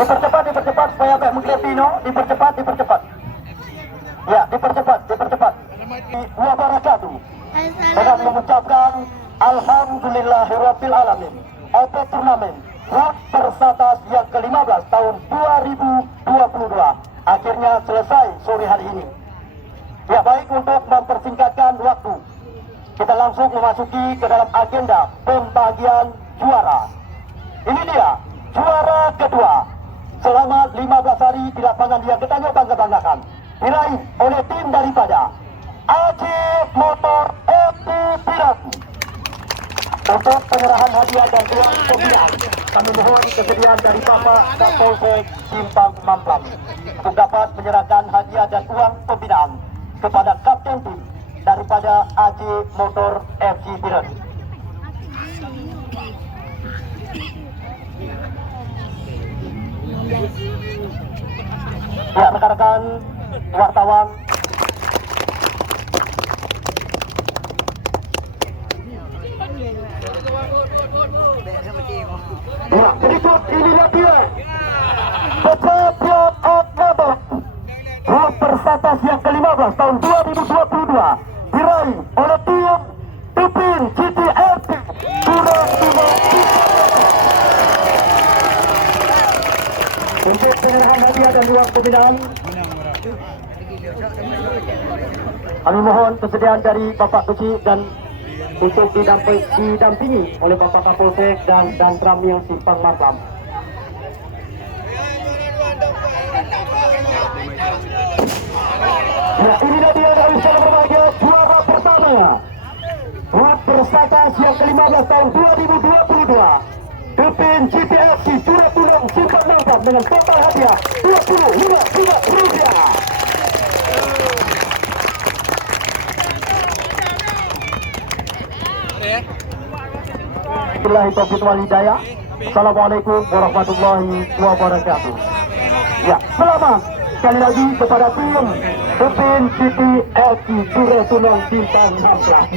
Dipercepat supaya Pak Mengkepino, dipercepat. Ya, dipercepat. Wabarakatuh. Dengan mengucapkan Alhamdulillahirabbil alamin. Open turnamen HUT Persatas yang ke-15 tahun 2022 akhirnya selesai sore hari ini. Ya, baik, untuk mempersingkatkan waktu, kita langsung memasuki ke dalam agenda pembagian juara. Ini dia juara kedua. Selama 15 hari di lapangan yang kita bangga-banggakan diraih oleh tim daripada AC Motor FC Pirat. Untuk penyerahan hadiah dan uang pembinaan, kami mohon kesediaan dari Bapak Kapolsek Simpang Mampang untuk dapat menyerahkan hadiah dan uang pembinaan kepada kapten tim daripada AC Motor FC Pirat. Ya, rekan-rekan wartawan, ya, berikut inilah dia pencapaian atlet HUT Persatas yang ke-15 tahun 2022 diraih oleh tim Tupin GTRT Suratuna. Untuk penyerahan hadiah dan uang pembinaan, kami mohon kesediaan dari Bapak Kuci dan untuk didampingi oleh Bapak Kapolsek dan Ramil Simpang Mampang. Ya, inilah dia dari skala berbahagia juara pertama HUT Persatas yang ke-15 tahun 2022. Tupin GTFC Suratulung Simpang Mampang dengan total hadiah Rp25.000. Assalamualaikum warahmatullahi wabarakatuh. Ya, selamat sekali lagi kepada tim Tupin GTFC Suratulung Simpang Mampang.